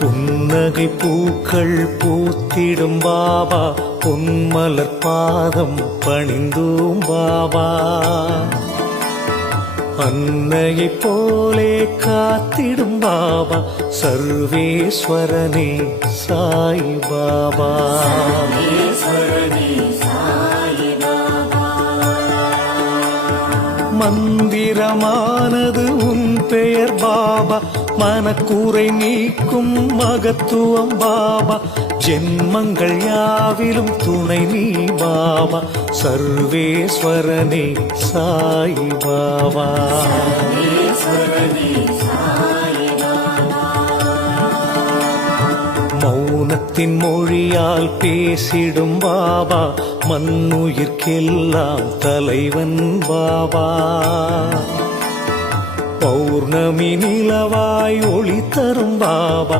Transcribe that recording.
புன்னகை பூக்கள் பூத்திடும் பாபா, பொன்மலர் பாதம் பணிந்தோம் பாபா. அன்னையைப் போலே காத்திடும் பாபா, சர்வேஸ்வரனே சாய் பாபா. மந்திரமானது உன் பெயர் பாபா, மனக்கூரை நீக்கும் மகத்துவம் பாபா. ஜென்மங்கள் யாவிலும் துணை நீ பாபா, சர்வேஸ்வரனே சாய் பாபா. மௌனத்தின் மொழியால் பேசிடும் பாபா, மண்ணுயிர்க்கெல்லாம் தலைவன் பாபா. பௌர்ணமி நிலவாய் ஒளி தரும் பாபா,